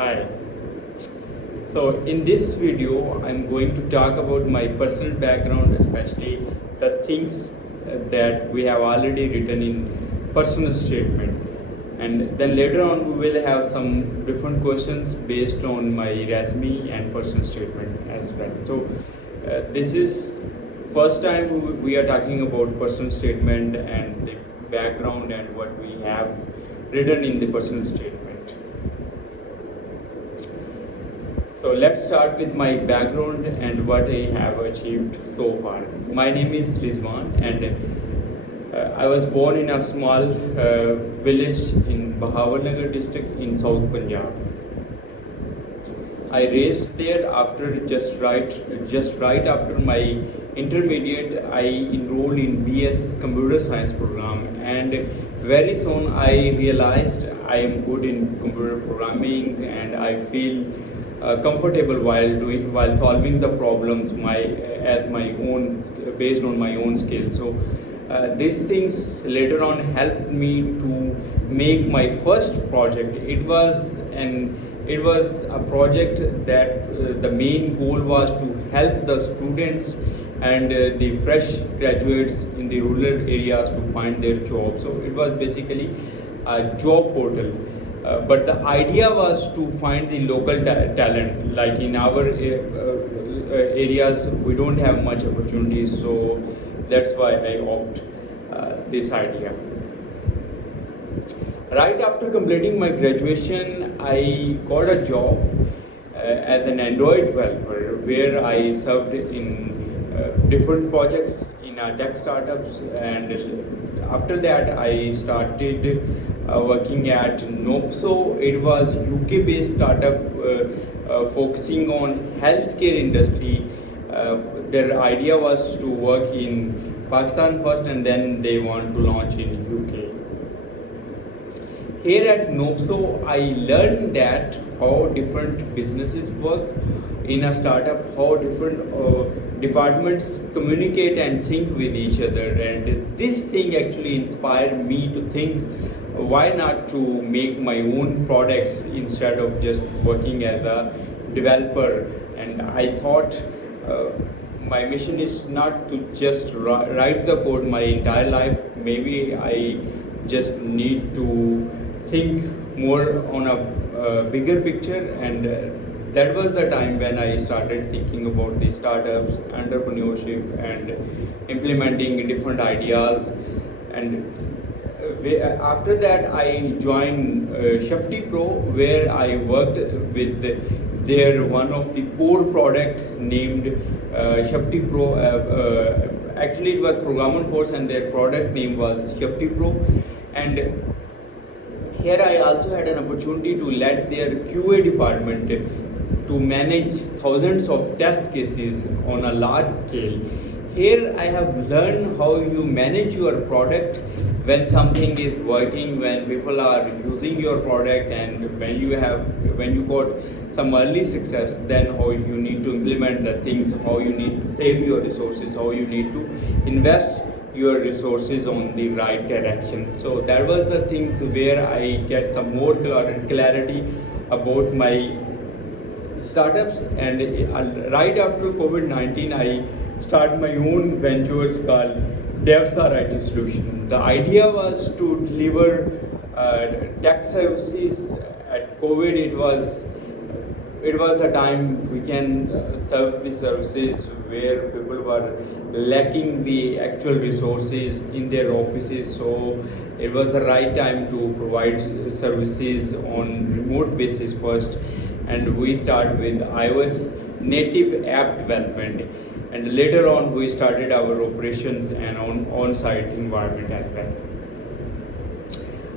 Hi. So in this video, I'm going to talk about my personal background, especially the things that we have already written in personal statement. And then later on, we will have some different questions based on my resume and personal statement as well. So this is first time we are talking about personal statement and the background and what we have written in the personal statement. So let's start with my background and what I have achieved so far. My name is Rizwan and I was born in a small village in Bahawalnagar district in South Punjab. I raised there after just right after my intermediate. I enrolled in BS Computer Science program, and very soon I realized I am good in computer programming and I feel comfortable while solving the problems based on my own skills. So these things later on helped me to make my first project. It was a project that the main goal was to help the students and the fresh graduates in the rural areas to find their job. So it was basically a job portal. But the idea was to find the local talent. Like in our areas, we don't have much opportunities, so that's why I opt this idea. Right after completing my graduation, I got a job as an Android developer, where I served in different projects in tech startups, and after that I started working at Nopso. It was UK based startup focusing on healthcare industry. Their idea was to work in Pakistan first and then they want to launch in UK. Here at Nopso, I learned that how different businesses work in a startup, how different departments communicate and sync with each other, and this thing actually inspired me to think why not to make my own products instead of just working as a developer. And I thought my mission is not to just write the code my entire life. Maybe I just need to think more on a bigger picture, and that was the time when I started thinking about the startups, entrepreneurship, and implementing different ideas. And after that, I joined Shafti Pro, where I worked with their one of the core product named Shafti Pro. Actually, it was Programmer Force, and their product name was Shafti Pro. And here I also had an opportunity to lead their QA department to manage thousands of test cases on a large scale. Here I have learned how you manage your product when something is working, when people are using your product, and when you got some early success, then how you need to implement the things, how you need to save your resources, how you need to invest your resources on the right direction. So that was the things where I get some more clarity about my startups. And right after COVID-19, I started my own ventures called DevStar IT Solution. The idea was to deliver tech services. At COVID, it was a time we can serve the services where people were lacking the actual resources in their offices. So it was the right time to provide services on remote basis first, and we started with iOS native app development, and later on we started our operations and on-site environment as well.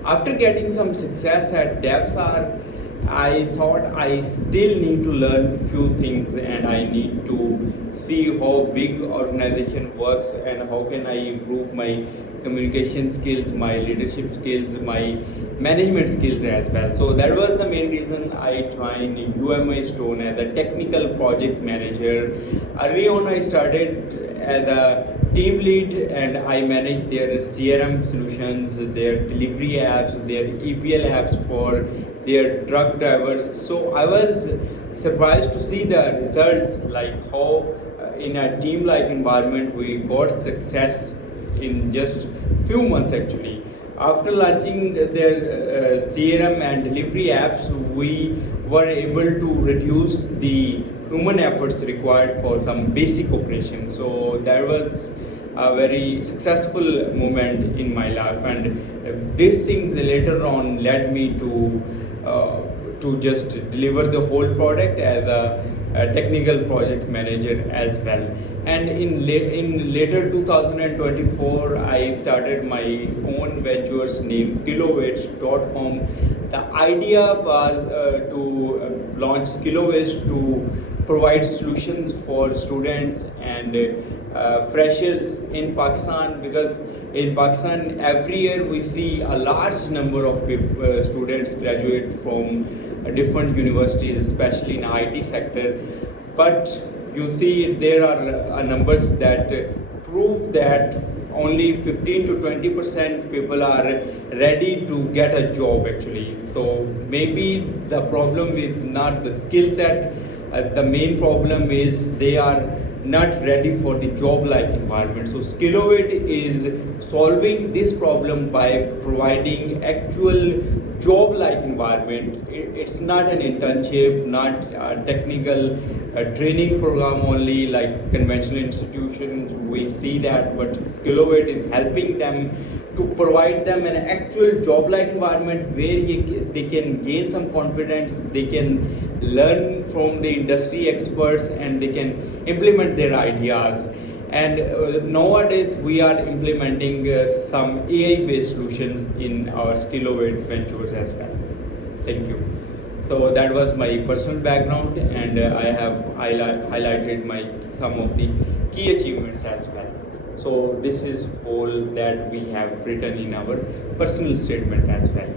After getting some success at DevStar, I thought I still need to learn few things, and I need to see how big organization works and how can I improve my communication skills, my leadership skills, my management skills as well. So that was the main reason I joined UMI Stone as a technical project manager. Early on I started as a team lead, and I managed their CRM solutions, their delivery apps, their EPL apps for their truck drivers. So I was surprised to see the results, like how in a team like environment we got success in just few months actually. After launching their CRM and delivery apps, we were able to reduce the human efforts required for some basic operations. So that was a very successful moment in my life, and these things later on led me to just deliver the whole product as a technical project manager as well. And in later 2024, I started my own ventures named skillowage.com. The idea was to launch Skillowage to provide solutions for students and freshers in Pakistan, because in Pakistan every year we see a large number of students graduate from different universities, especially in IT sector. But you see there are numbers that prove that only 15 to 20% people are ready to get a job actually. So maybe the problem is not the skill set, the main problem is they are not ready for the job like environment. So Skillowit is solving this problem by providing actual job like environment. It's not an internship, not a technical training program only like conventional institutions we see that, but Skillowit is helping them to provide them an actual job like environment where they can gain some confidence, they can learn from the industry experts, and they can implement their ideas. And nowadays we are implementing some AI based solutions in our Skillowit ventures as well. Thank you. So that was my personal background, and I have highlighted my some of the key achievements as well. So this is all that we have written in our personal statement as well.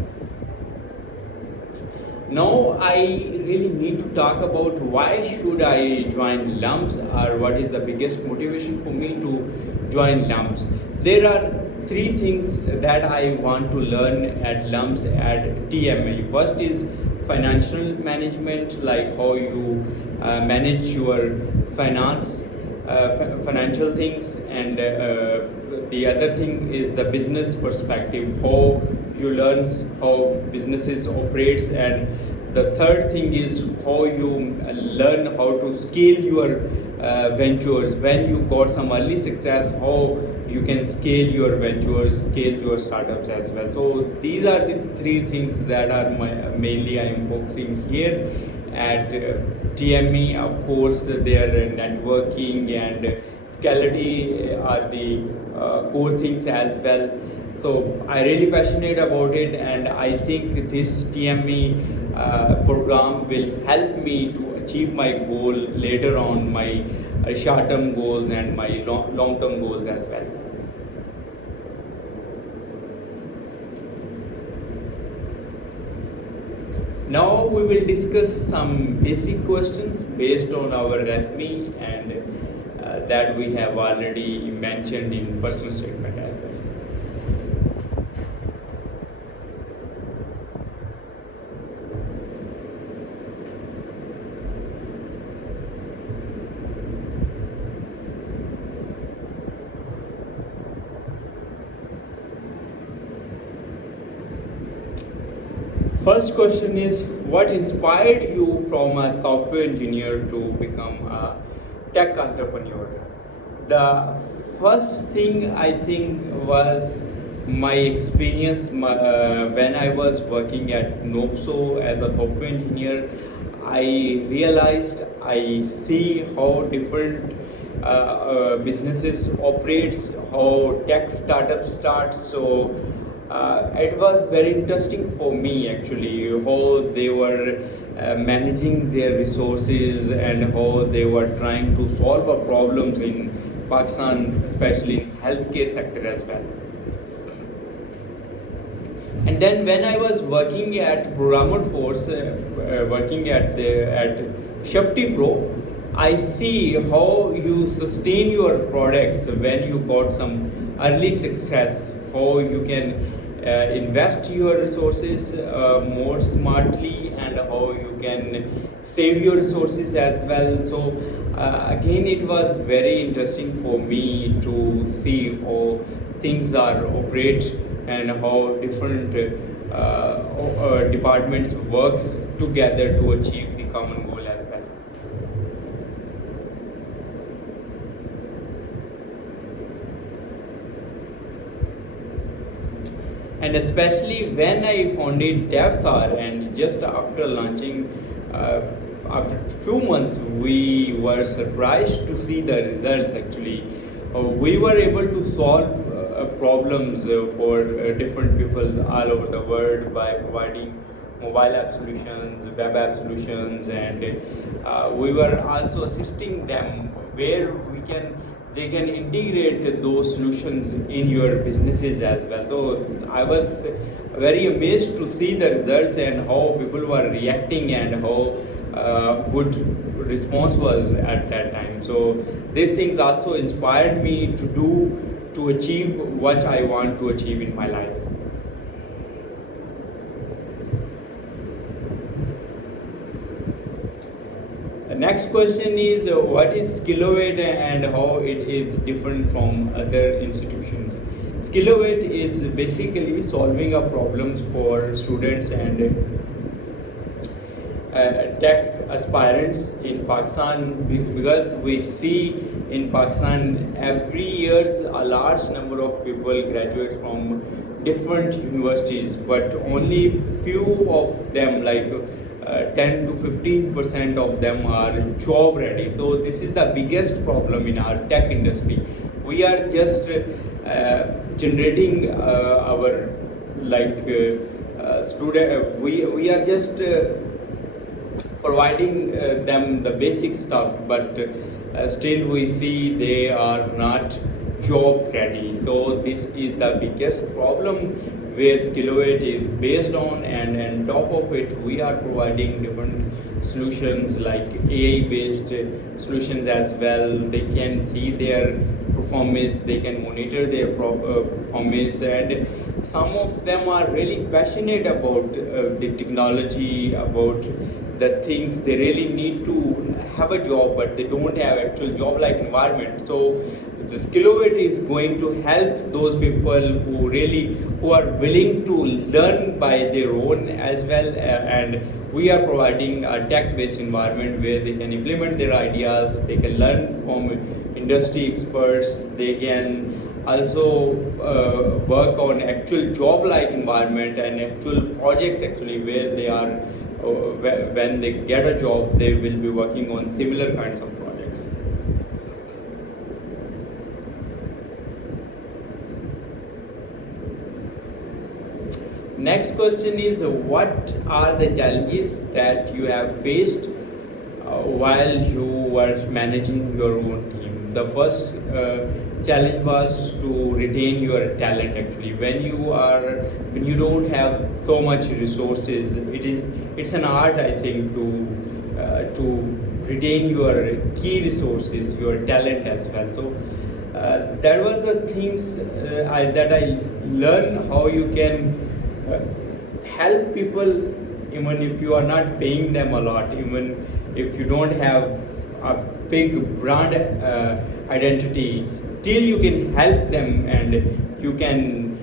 Now I really need to talk about why should I join LUMS, or what is the biggest motivation for me to join LUMS. There are three things that I want to learn at LUMS at TMA. First is financial management, like how you manage your financial things, and the other thing is the business perspective, how you learn how businesses operates, and the third thing is how you learn how to scale your ventures. When you got some early success, how you can scale your ventures, scale your startups as well. So these are the three things that are mainly I am focusing here at TME. Of course, their networking and quality are the core things as well. So I really passionate about it, and I think this TME program will help me to achieve my goal later on, my short-term goals and my long-term goals as well. Now we will discuss some basic questions based on our resume, and that we have already mentioned in personal statement as well. First question is, what inspired you from a software engineer to become a tech entrepreneur? The first thing I think was my experience when I was working at Nopso as a software engineer. I realized, I see how different businesses operates, how tech startups start. So it was very interesting for me actually, how they were managing their resources and how they were trying to solve a problems in Pakistan, especially in healthcare sector as well. And then when I was working at Programmer Force, working at Shafty Pro, I see how you sustain your products when you got some early success, how you can invest your resources more smartly, and how you can save your resources as well. So again, it was very interesting for me to see how things are operate and how different departments works together to achieve the common goal as well. And especially when I founded DevStar, and just after launching, after few months, we were surprised to see the results. Actually, we were able to solve problems for different peoples all over the world by providing mobile app solutions, web app solutions, and we were also assisting them where we can they can integrate those solutions in your businesses as well. So I was very amazed to see the results and how people were reacting and how good response was at that time. So these things also inspired me to achieve what I want to achieve in my life. The next question is what is Skillowate and how it is different from other institutions? Skillowate is basically solving up problems for students and tech aspirants in Pakistan, because we see in Pakistan every year a large number of people graduate from different universities, but only few of them, like 10 to 15% of them are job ready. So this is the biggest problem in our tech industry. We are just generating our student. We are just providing them the basic stuff, but still we see they are not job ready. So this is the biggest problem where Skillowate is based on, and on top of it we are providing different solutions like AI based solutions as well. They can see their performance, they can monitor their performance, and some of them are really passionate about the technology, about the things. They really need to have a job, but they don't have actual job like environment. So the Skillowate is going to help those people who are willing to learn by their own as well, and we are providing a tech-based environment where they can implement their ideas, they can learn from industry experts, they can also work on actual job-like environment and actual projects actually where they are when they get a job they will be working on similar kinds of projects. Next question is what are the challenges that you have faced while you were managing your own team? The first challenge was to retain your talent. Actually, when you don't have so much resources, it's an art, I think, to retain your key resources, your talent as well. So that was the things that I learned, how you can help people even if you are not paying them a lot, even if you don't have a big brand identity, still you can help them and you can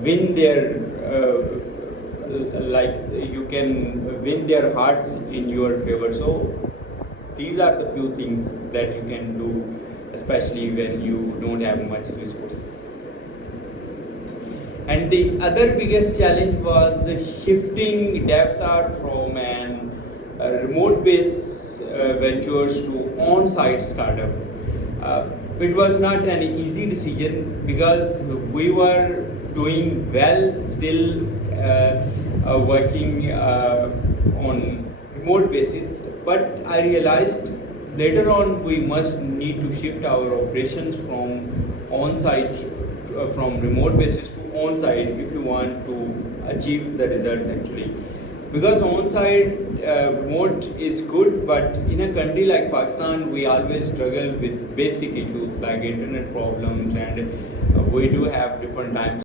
win their you can win their hearts in your favor. So these are the few things that you can do, especially when you don't have much resources. And the other biggest challenge was shifting DevStar from an remote based ventures to on-site startup. It was not an easy decision because we were doing well, still working on remote basis, but I realized later on we must need to shift our operations from on-site from remote basis to on-site if you want to achieve the results actually. Because on-site remote is good, but in a country like Pakistan we always struggle with basic issues like internet problems, and we do have different times